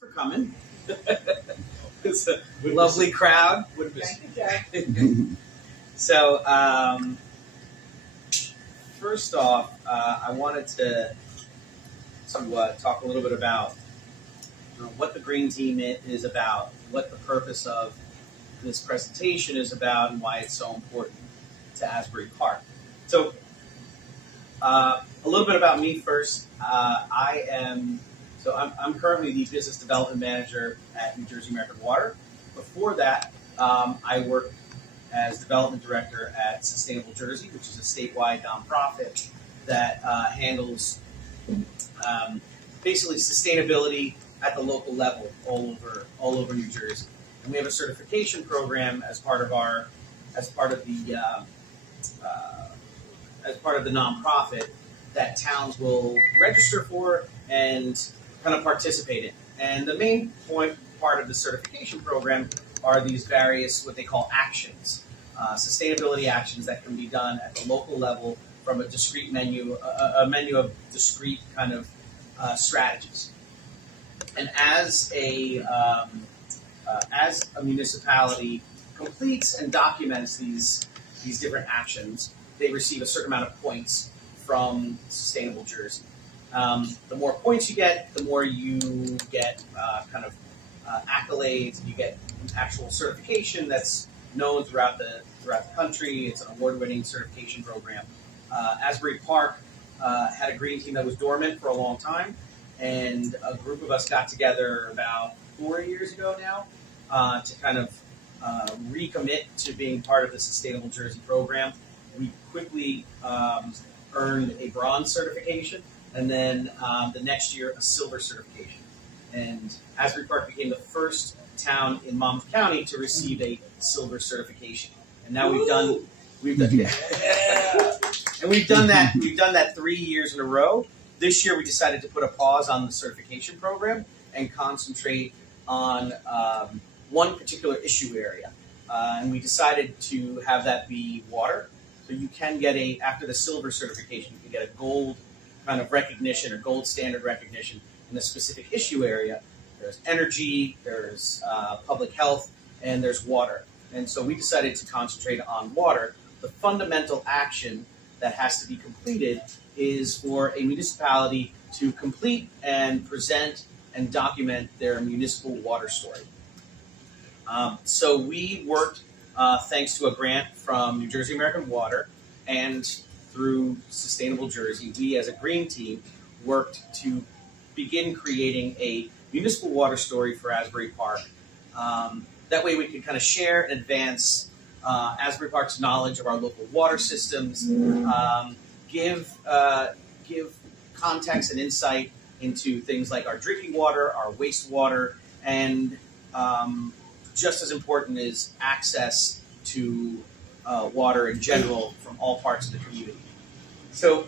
For coming. It's a lovely crowd. Thank you, Jack. So, first off, I wanted to talk a little bit about what the Greene team is about, what the purpose of this presentation is about, and why it's so important to Asbury Park. So, a little bit about me first. I'm currently the business development manager at New Jersey American Water. Before that, I worked as development director at Sustainable Jersey, which is a statewide nonprofit that handles basically sustainability at the local level all over New Jersey. And we have a certification program as part of the nonprofit that towns will register for and kind of participate in. And the main part of the certification program are these various, what they call actions, sustainability actions that can be done at the local level from a discrete menu of discrete kind of strategies. And as a municipality completes and documents these different actions, they receive a certain amount of points from Sustainable Jersey. The more points you get, the more you get accolades. You get actual certification that's known throughout the country. It's an award-winning certification program. Asbury Park had a Greene team that was dormant for a long time, and a group of us got together about 4 years ago now to kind of recommit to being part of the Sustainable Jersey program. We quickly earned a bronze certification, and then the next year a silver certification. And Asbury Park became the first town in Monmouth County to receive a silver certification. And now we've done that 3 years in a row. This year we decided to put a pause on the certification program and concentrate on one particular issue area. And we decided to have that be water. So you can get after the silver certification, you can get a gold kind of recognition or gold standard recognition in a specific issue area. There's energy, there's public health, and there's water. And so we decided to concentrate on water. The fundamental action that has to be completed is for a municipality to complete and present and document their municipal water story. So we worked thanks to a grant from New Jersey American Water and through Sustainable Jersey. We as a Greene team worked to begin creating a municipal water story for Asbury Park. That way we could kind of share and advance Asbury Park's knowledge of our local water systems, give context and insight into things like our drinking water, our wastewater, and just as important is access to water in general from all parts of the community. So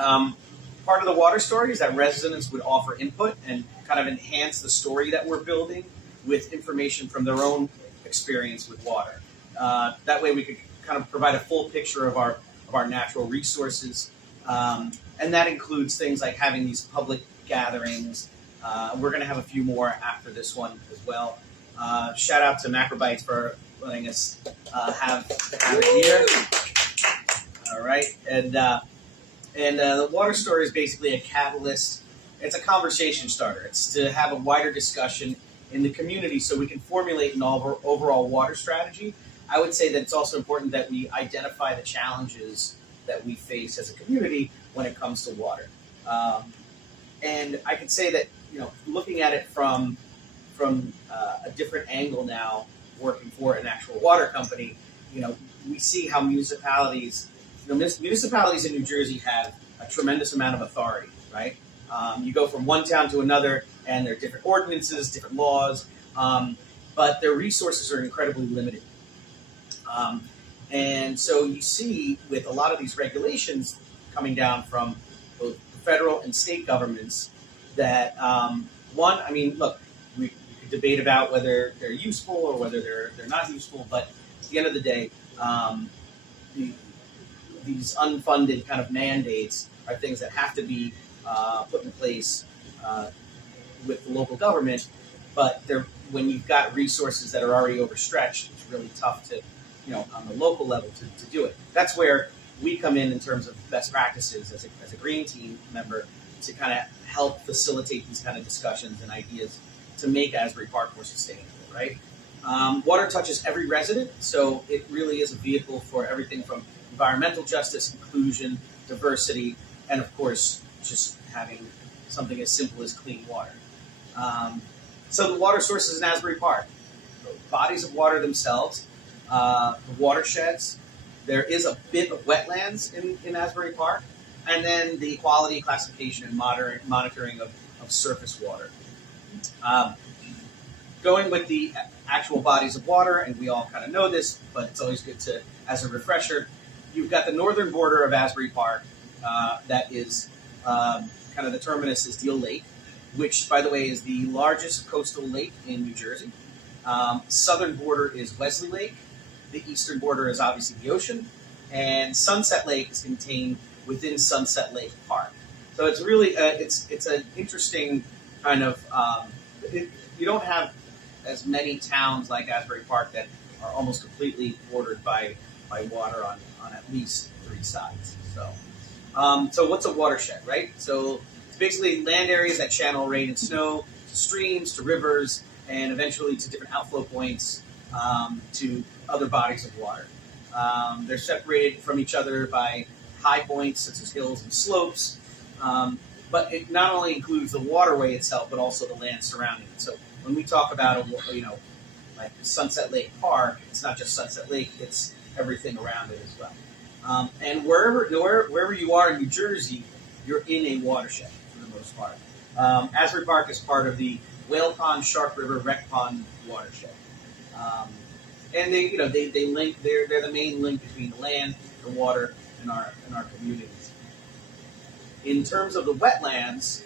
part of the water story is that residents would offer input and kind of enhance the story that we're building with information from their own experience with water. That way we could kind of provide a full picture of our natural resources. And that includes things like having these public gatherings. We're going to have a few more after this one as well. Shout out to Macrobites for letting us have it here. All right, and the water story is basically a catalyst. It's a conversation starter. It's to have a wider discussion in the community so we can formulate an overall water strategy. I would say that it's also important that we identify the challenges that we face as a community when it comes to water. And I can say that, looking at it from a different angle now, working for an actual water company, we see how municipalities in New Jersey have a tremendous amount of authority, right? You go from one town to another, and there are different ordinances, different laws, but their resources are incredibly limited. And so you see with a lot of these regulations coming down from both federal and state governments that, look, we could debate about whether they're useful or whether they're not useful, but at the end of the day, these unfunded kind of mandates are things that have to be put in place with the local government, but when you've got resources that are already overstretched, it's really tough to, on the local level to do it. That's where we come in terms of best practices as a Greene team member to kind of help facilitate these kind of discussions and ideas to make Asbury Park more sustainable, right? Water touches every resident, so it really is a vehicle for everything from environmental justice, inclusion, diversity, and of course, just having something as simple as clean water. So the water sources in Asbury Park, the bodies of water themselves, the watersheds, there is a bit of wetlands in Asbury Park, and then the quality, classification, and monitoring of surface water. Going with the actual bodies of water, and we all kind of know this, but it's always good to, as a refresher, you've got the northern border of Asbury Park, that is kind of the terminus is Deal Lake, which, by the way, is the largest coastal lake in New Jersey. Southern border is Wesley Lake. The eastern border is obviously the ocean, and Sunset Lake is contained within Sunset Lake Park. So it's really it's an interesting kind of you don't have as many towns like Asbury Park that are almost completely bordered by water on at least 3 sides. So what's a watershed, right? So it's basically land areas that channel rain and snow to streams, to rivers, and eventually to different outflow points, to other bodies of water. They're separated from each other by high points such as hills and slopes, but it not only includes the waterway itself, but also the land surrounding it. So when we talk about, like Sunset Lake Park, it's not just Sunset Lake, it's everything around it as well. And wherever you are in New Jersey, you're in a watershed for the most part. Asbury Park is part of the Whale Pond, Shark River, Wreck Pond watershed. And they link. They're the main link between the land, the water, and our communities. In terms of the wetlands,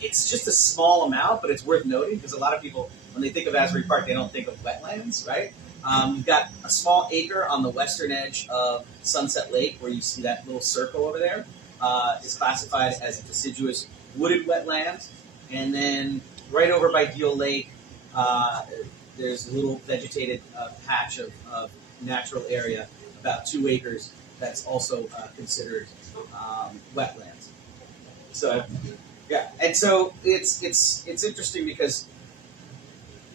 it's just a small amount, but it's worth noting because a lot of people, when they think of Asbury Park, they don't think of wetlands, right? You've got a small acre on the western edge of Sunset Lake, where you see that little circle over there. Is classified as a deciduous wooded wetland, and then right over by Deal Lake, there's a little vegetated patch of natural area, about 2 acres, that's also considered wetlands. So, yeah, and so it's interesting because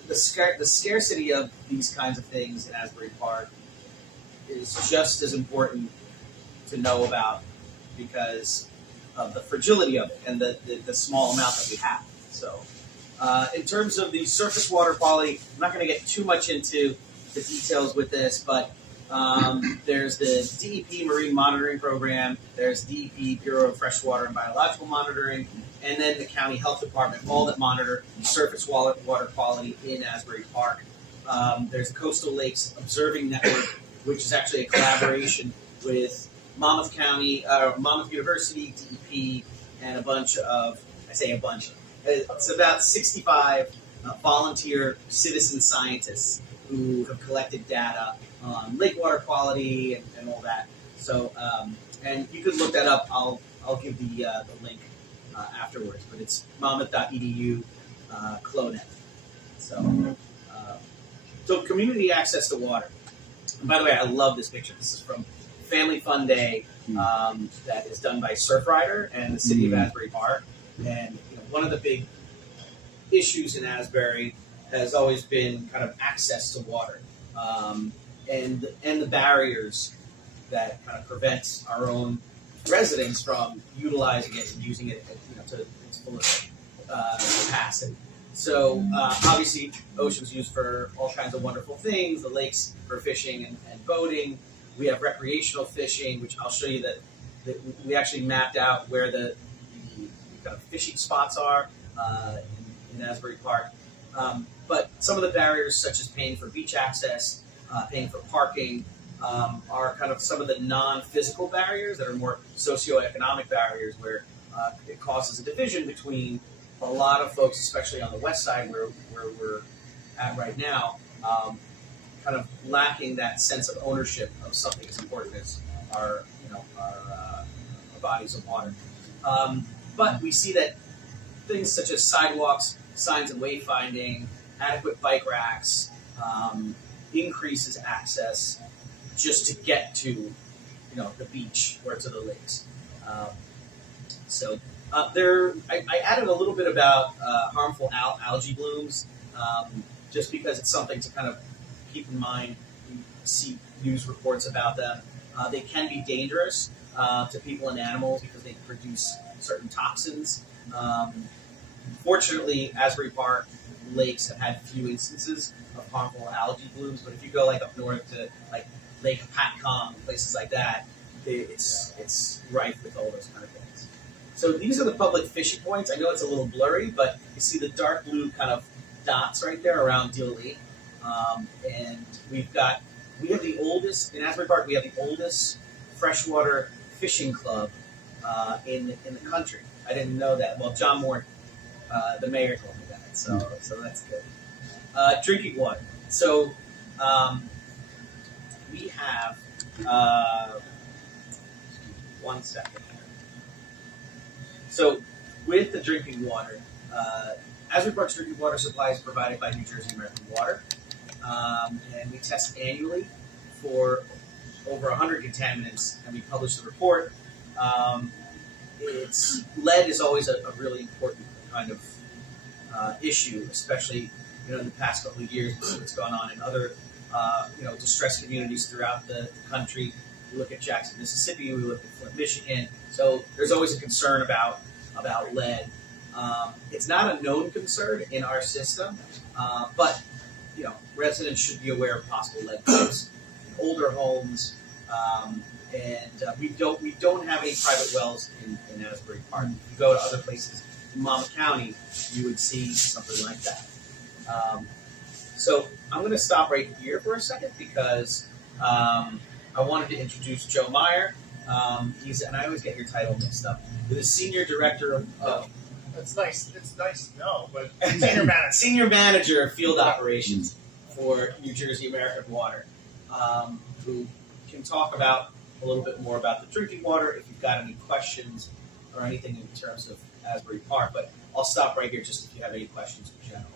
the scarcity of these kinds of things in Asbury Park is just as important to know about because of the fragility of it and the small amount that we have. So, in terms of the surface water quality, I'm not going to get too much into the details with this, but there's the DEP Marine Monitoring Program, there's DEP Bureau of Freshwater and Biological Monitoring, and then the County Health Department, all that monitor surface water quality in Asbury Park. There's the Coastal Lakes Observing Network, which is actually a collaboration with Monmouth County, Monmouth University, DEP, and a bunch of, I say a bunch, it's about 65 volunteer citizen scientists who have collected data on lake water quality and all that. So, and you can look that up. I'll give the link afterwards, but it's monmouth.edu CLONET. So community access to water. And by the way, I love this picture. This is from Family Fun Day that is done by Surfrider and the city of Asbury Park. And one of the big issues in Asbury has always been kind of access to water, and the barriers that kind of prevent our own residents from utilizing it and using it to its fullest capacity. So obviously, ocean's used for all kinds of wonderful things. The lakes for fishing and boating. We have recreational fishing, which I'll show you that we actually mapped out where the kind of fishing spots are in Asbury Park. But some of the barriers, such as paying for beach access, paying for parking, are kind of some of the non-physical barriers that are more socioeconomic barriers where it causes a division between a lot of folks, especially on the west side where we're at right now, kind of lacking that sense of ownership of something as important as our bodies of water. But we see that things such as sidewalks, signs and wayfinding, adequate bike racks, increases access just to get to the beach or to the lakes. I added a little bit about harmful algae blooms, just because it's something to kind of keep in mind. You see news reports about them. They can be dangerous to people and animals because they produce certain toxins. Fortunately, Asbury Park lakes have had few instances of harmful algae blooms, but if you go like up north to like Lake Patcom, places like that, it's rife with all those kind of things. So these are the public fishing points. I know it's a little blurry, but you see the dark blue kind of dots right there around Deal Lake. And we have the oldest, in Asbury Park, we have the oldest freshwater fishing club in the country. I didn't know that. Well, John Moore, the mayor, told me that, so that's good. Drinking water. So we have, one second here. So with the drinking water, Asbury Park's drinking water supply is provided by New Jersey American Water, and we test annually for over 100 contaminants, and we publish the report. Lead is always a really important kind of issue, especially in the past couple of years. What's gone on in other distressed communities throughout the country. We look at Jackson, Mississippi. We look at Flint, Michigan. So there's always a concern about lead. It's not a known concern in our system, but residents should be aware of possible lead pipes in older homes. And we don't have any private wells in Asbury Park. If you go to other places in Monmouth County, you would see something like that. So I'm going to stop right here for a second because I wanted to introduce Joe Meyer. And I always get your title mixed up. He's the senior director of. It's nice. It's nice to know, but senior manager. Senior manager of field operations for New Jersey American Water, who can talk about a little bit more about the drinking water if you've got any questions or anything in terms of Asbury Park. But I'll stop right here just if you have any questions in general.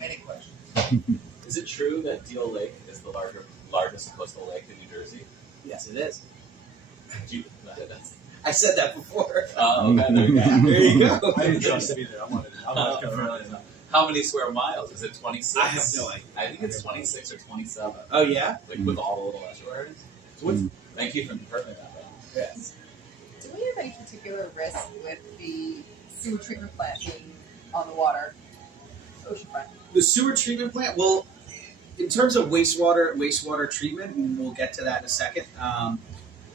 Any questions? Is it true that Deal Lake is the largest coastal lake in New Jersey? Yes, it is. That's, I said that before. okay, there you go. There you go. I didn't trust it either. I wanted to confirm it. How many square miles? Is it 26? I have no idea. I think it's 26 or 27. Oh, yeah? Like with all the little estuaries. So thank you for confirming that. Yes. Do we have any particular risk with the sewer treatment plant being on the water, oceanfront? The sewer treatment plant, well, in terms of wastewater treatment, and we'll get to that in a second.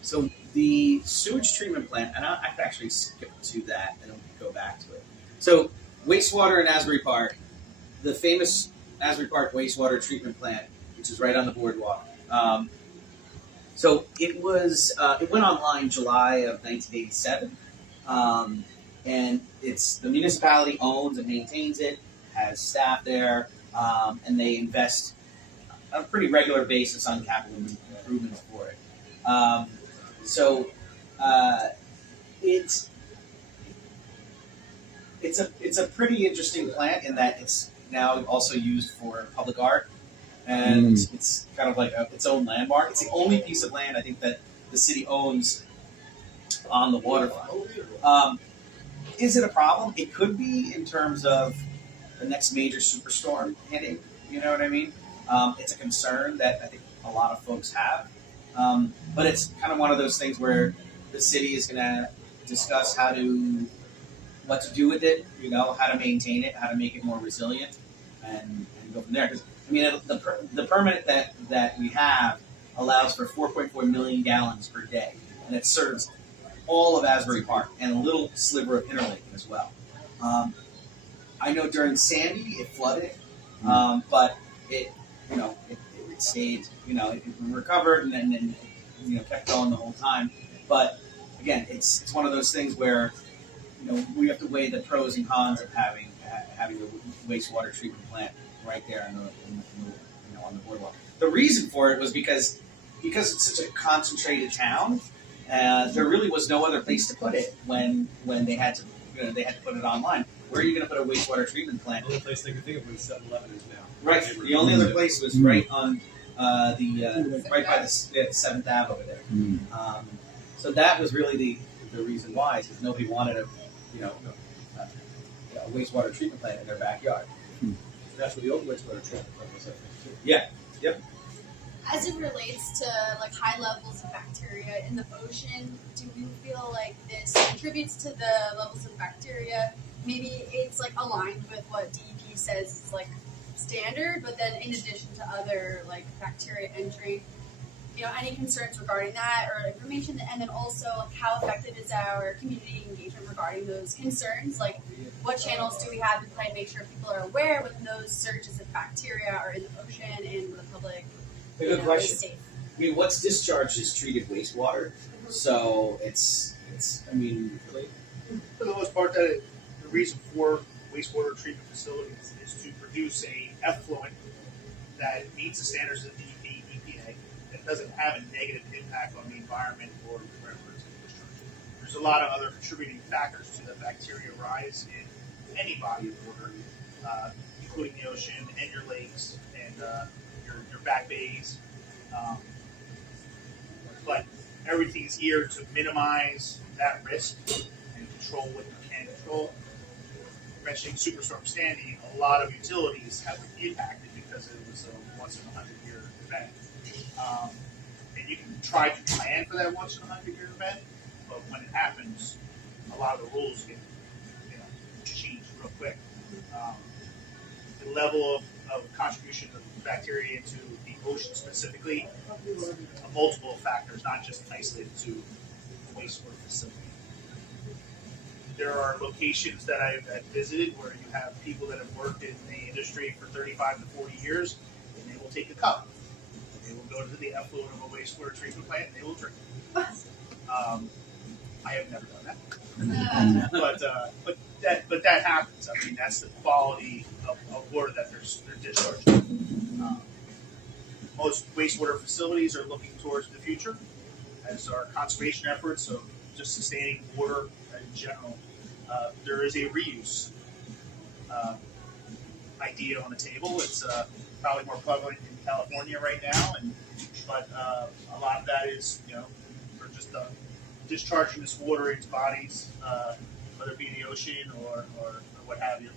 So the sewage treatment plant, and I could actually skip to that and go back to it. So wastewater in Asbury Park, the famous Asbury Park wastewater treatment plant, which is right on the boardwalk. So it went online July of 1987, and the municipality owns and maintains it, has staff there, and they invest on a pretty regular basis on capital improvements for it. It's a pretty interesting plant in that it's now also used for public art, and it's kind of like its own landmark. It's the only piece of land I think that the city owns on the waterfront. Is it a problem? It could be in terms of the next major superstorm hitting. You know what I mean? It's a concern that I think a lot of folks have. But it's kind of one of those things where the city is going to discuss what to do with it, how to maintain it, how to make it more resilient, and go from there. Because the permit that we have allows for 4.4 million gallons per day, and it serves all of Asbury Park and a little sliver of Interlake as well. I know during Sandy it flooded, but it stayed, it recovered and then kept going the whole time. But again, it's one of those things where we have to weigh the pros and cons of having the wastewater treatment plant right there on the boardwalk. The reason for it was because it's such a concentrated town. there really was no other place to put it when they had to put it online. Where are you going to put a wastewater treatment plant? The only place they could think of was 7-Eleven is now. Right. The only other place was right on right by the 7th Ave over there. So that was really the reason why, because nobody wanted a wastewater treatment plant in their backyard. That's where the old wastewater treatment plant was, I think, too. Yeah. Yep. As it relates to like high levels of bacteria in the ocean, do you feel like this contributes to the levels of bacteria? Maybe it's like aligned with what DEP says is like standard, but then in addition to other like bacteria entering, any concerns regarding that or information, and then also like how effective is our community engagement regarding those concerns? Like what channels do we have to play to make sure people are aware when those surges of bacteria are in the ocean and the public Good question. is safe? I mean, what's discharged is treated wastewater, so it's. I mean, For the most part, the reason for wastewater treatment facilities is to produce a effluent that meets the standards of the DEP, EPA, that doesn't have a negative impact on the environment or wherever it's discharged. There's a lot of other contributing factors to the bacteria rise in any body of water, including the ocean and your lakes and your back bays. But everything is geared to minimize that risk and control what you can control. Mentioning Superstorm Sandy, a lot of utilities have been impacted because it was a once-in-a-100-year event. And you can try to plan for that once-in-a-100-year event, but when it happens, a lot of the rules get changed real quick. The level of contribution of bacteria into the ocean specifically, multiple factors, not just isolated to the wastewater facility. There are locations that I've visited where you have people that have worked in the industry for 35 to 40 years, and they will take a cup. They will go to the effluent of a wastewater treatment plant, and they will drink it. I have never done that, but that happens. I mean, that's the quality of water that they're discharging. Most wastewater facilities are looking towards the future, as are conservation efforts of just sustaining water in general. There is a reuse idea on the table. It's probably more prevalent in California right now, but a lot of that is, we're just discharging this water into bodies, whether it be the ocean or what have you.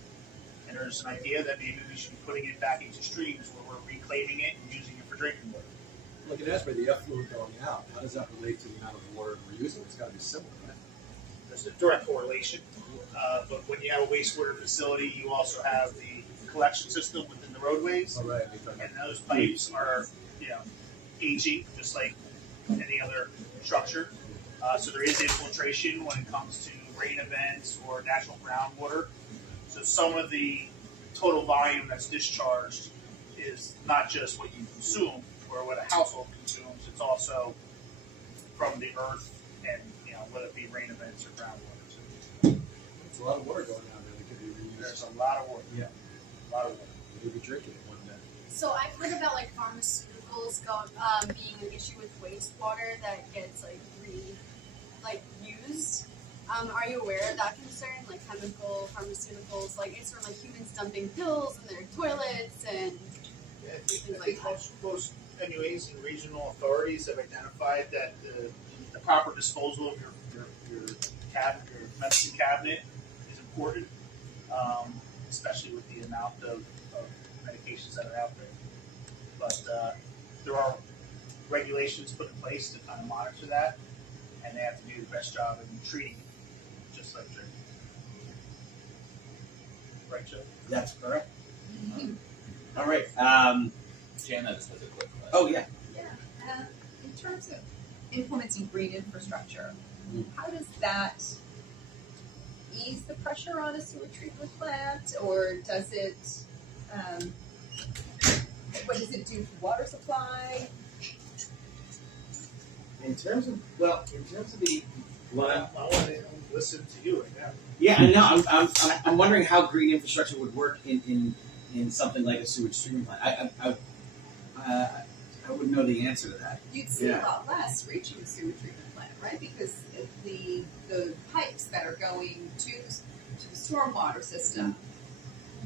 And there's an idea that maybe we should be putting it back into streams where we're reclaiming it and using it for drinking water. Look at Asbury, the effluent going out. How does that relate to the amount of water we're using? It's got to be similar, right? There's a direct correlation. But when you have a wastewater facility, you also have the collection system within the roadways. Oh, right. And those pipes are, aging, just like any other structure. So there is infiltration when it comes to rain events or natural groundwater. So some of the total volume that's discharged is not just what you consume or what a household consumes. It's also from the earth and, whether it be rain events or groundwater. So It's a lot of water going out there that could be reused. there's a lot of water. Yeah. A lot of water. We'll be drinking it one day. So I've heard about like pharmaceuticals being an issue with wastewater that gets used. Are you aware of that concern? Like chemical pharmaceuticals, like it's from like humans dumping pills in their toilets and I things think like that. most NUAs and regional authorities have identified that the proper disposal of your medicine cabinet is important, especially with the amount of medications that are out there. But there are regulations put in place to kind of monitor that, and they have to do the best job in treating it, just like drinking. Right, Joe? That's correct. All right. Jana just has a quick question. Oh yeah. Yeah. In terms of implementing green infrastructure, how does that ease the pressure on a sewer treatment plant, or does it? What does it do for water supply? In terms of the I want to listen to you right now. yeah, I know. I'm wondering how green infrastructure would work in something like a sewage treatment plant. I wouldn't know the answer to that. You'd see Yeah. a lot less reaching a sewer treatment plant, right? Because the pipes that are going to the stormwater system,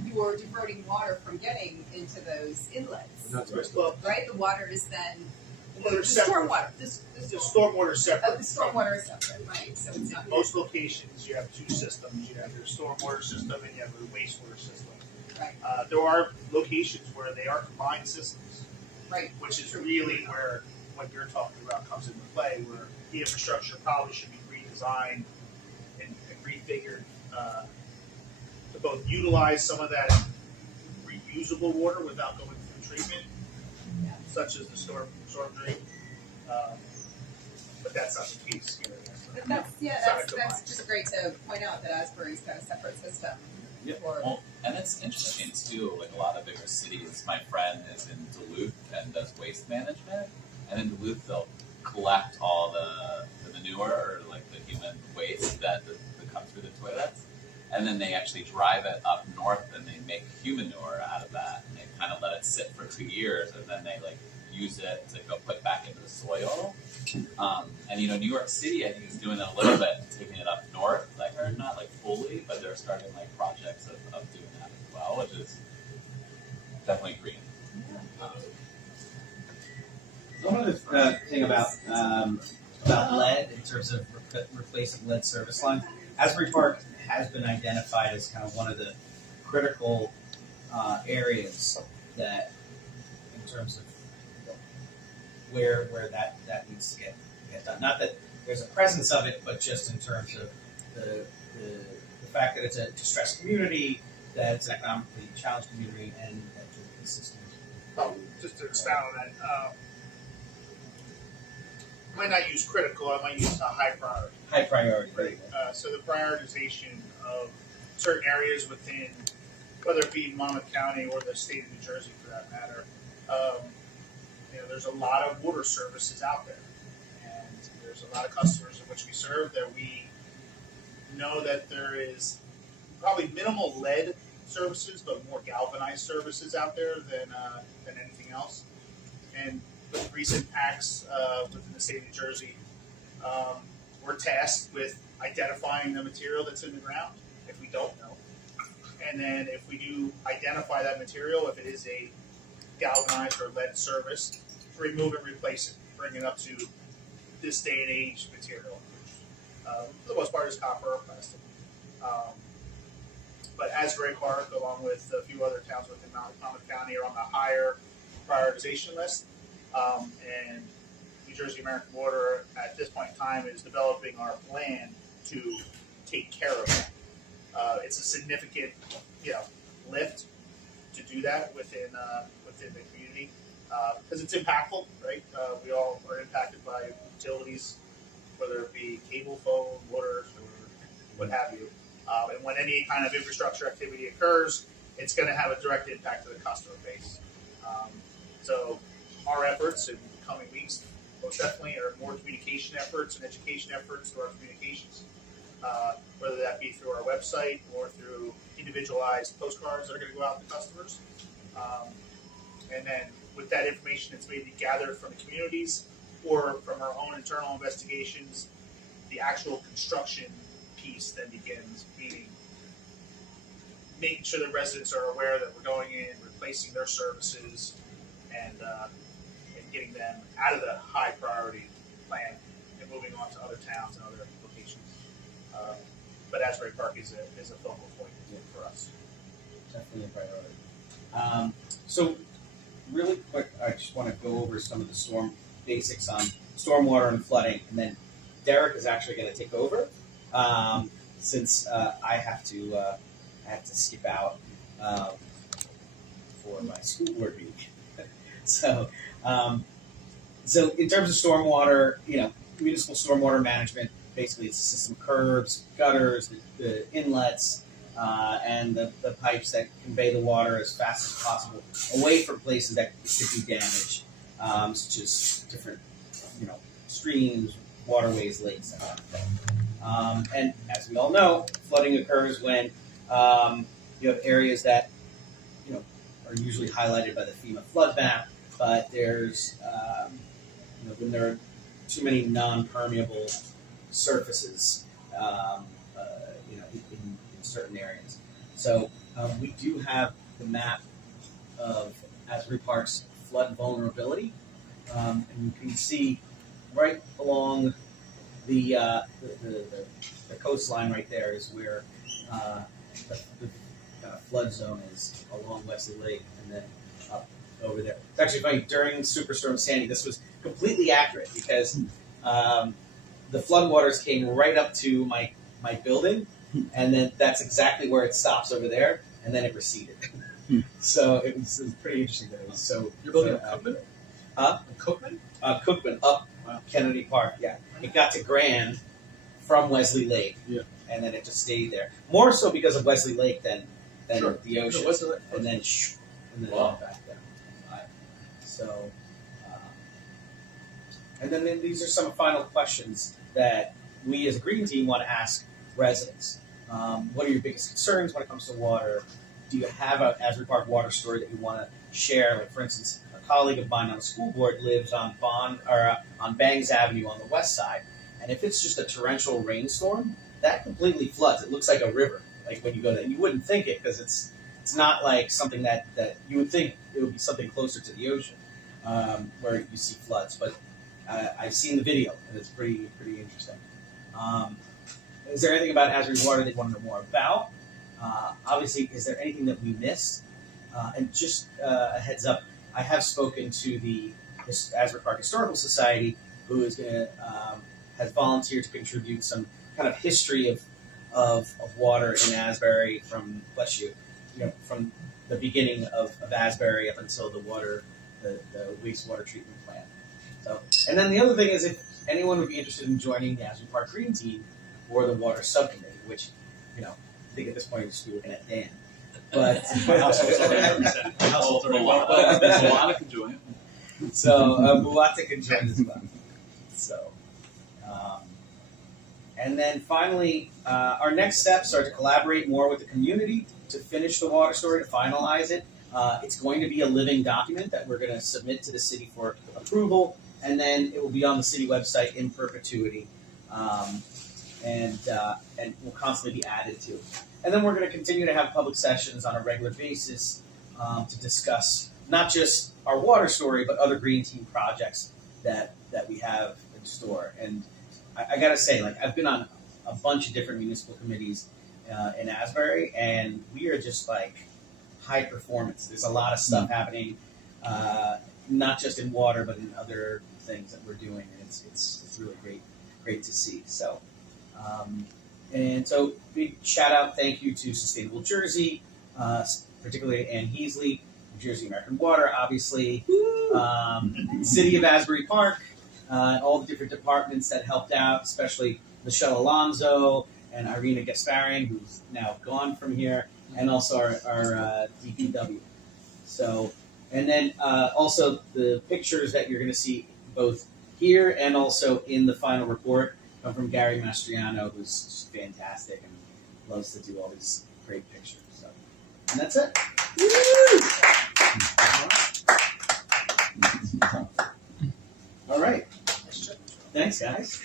you're diverting water from getting into those inlets, And that's what's Well, right? The water is then well, the they're separate. stormwater. The stormwater is separate. The stormwater is separate, right? So it's not Most locations, you have two systems. You have your stormwater system and you have your wastewater system. right, There are locations where they are combined systems, right. which is really where what you're talking about comes into play, where the infrastructure probably should be redesigned and refigured to both utilize some of that reusable water without going through treatment, such as the storm drain. But that's not the case here. But that's It's not a that's combined. just great to point out that Asbury's got a separate system. Yep. For, Well, and it's interesting too. Like a lot of bigger cities, my friend is in Duluth and does waste management, and in Duluth they'll collect all the manure or like the human waste that comes through the toilets, and then they actually drive it up north and they make human manure out of that, and they kind of let it sit for 2 years, and then they like use it to go put back into the soil. And you know, New York City, I think, is doing it a little bit, taking it up north. I heard not like fully, but they're starting like projects of doing that as well, which is definitely green. One other thing about lead in terms of replacing lead service lines, Asbury Park has been identified as kind of one of the critical areas that, in terms of where that needs to get done. Not that there's a presence of it, but just in terms of the fact that it's a distressed community, that it's an economically challenged community, and that the system. Just to expound on that, I might not use critical, I might use a high priority. High priority. Right. So the prioritization of certain areas within, whether it be Monmouth County or the state of New Jersey for that matter, you know, there's a lot of water services out there, and there's a lot of customers in which we serve that we know that there is probably minimal lead services, but more galvanized services out there than anything else. And with recent acts within the state of New Jersey, we're tasked with identifying the material that's in the ground if we don't know. And then if we do identify that material, if it is a galvanized or lead service, to remove it, replace it, bring it up to this day and age material, which for the most part is copper or plastic. But Asbury Park, along with a few other towns within Monmouth County, are on the higher prioritization list. And New Jersey American Water, at this point in time, is developing our plan to take care of that. It's a significant, lift to do that within the community because it's impactful, right? We all are impacted by utilities, whether it be cable, phone, water, or what have you. And when any kind of infrastructure activity occurs, it's going to have a direct impact to the customer base. So our efforts in the coming weeks most definitely are more communication efforts and education efforts through our communications, whether that be through our website or through individualized postcards that are going to go out to customers. And then with that information that's maybe gathered from the communities or from our own internal investigations, the actual construction piece then begins, meaning making sure that residents are aware that we're going in, replacing their services, and getting them out of the high priority plan and moving on to other towns and other locations. But Asbury Park is a focal point for us. Definitely a priority. So, really quick, I just want to go over some of the basics on stormwater and flooding, and then Derek is actually going to take over since I have to skip out for my school board meeting. So in terms of stormwater, municipal stormwater management, basically it's a system of curbs, gutters, the inlets, and the pipes that convey the water as fast as possible away from places that could be damaged, such as different, streams, waterways, lakes, and that kind of thing. And as we all know, flooding occurs when you have areas that, are usually highlighted by the FEMA flood map, but there's, when there are too many non-permeable surfaces, in certain areas. So we do have the map of Asbury Park's flood vulnerability, and you can see right along the coastline right there is where the flood zone is along Wesley Lake, and then up over there. It's actually funny, during Superstorm Sandy, this was completely accurate because the floodwaters came right up to my building, and then that's exactly where it stops over there, and then it receded. So it was pretty interesting that it was so. You're building so a Cookman? Huh? A Cookman? Cookman up Kennedy Park, yeah. It got to Grand from Wesley Lake, and then it just stayed there. More so because of Wesley Lake than Sure. the ocean. No, Wesley Lake. And then it went back down. So, and then these are some final questions that we as a Greene team want to ask residents. What are your biggest concerns when it comes to water? Do you have an Asbury Park water story that you want to share? Like, for instance, a colleague of mine on the school board lives on on Bangs Avenue on the west side, and if it's just a torrential rainstorm, that completely floods. It looks like a river, like when you go there. And you wouldn't think it because it's not like something that you would think it would be something closer to the ocean where you see floods. But I've seen the video, and it's pretty interesting. Is there anything about Asbury water that you want to know more about? Obviously, is there anything that we missed? And just a heads up, I have spoken to the Asbury Park Historical Society, who is going to has volunteered to contribute some kind of history of water in Asbury from from the beginning of Asbury up until the wastewater treatment plant. So, and then the other thing is, if anyone would be interested in joining the Asbury Park Greene team or the water subcommittee, which I think at this point you should be looking at Dan. But Muata can join. So Muata can join as well. So, and then finally, our next steps are to collaborate more with the community to finish the water story, to finalize it. It's going to be a living document that we're going to submit to the city for approval, and then it will be on the city website in perpetuity, and will constantly be added to. And then we're going to continue to have public sessions on a regular basis to discuss not just our water story, but other Greene team projects that we have in store. And I got to say, I've been on a bunch of different municipal committees in Asbury, and we are just high performance. There's a lot of stuff happening, not just in water, but in other things that we're doing, and it's really great to see. So. And so, big shout out, thank you to Sustainable Jersey, particularly Ann Heasley, New Jersey American Water, obviously, City of Asbury Park, and all the different departments that helped out, especially Michelle Alonso and Irina Gasparian, who's now gone from here, and also our DPW. So, and then also the pictures that you're going to see both here and also in the final report come from Gary Mastriano, who's just fantastic and loves to do all these great pictures. So, and that's it. Woo! All right. Thanks, guys.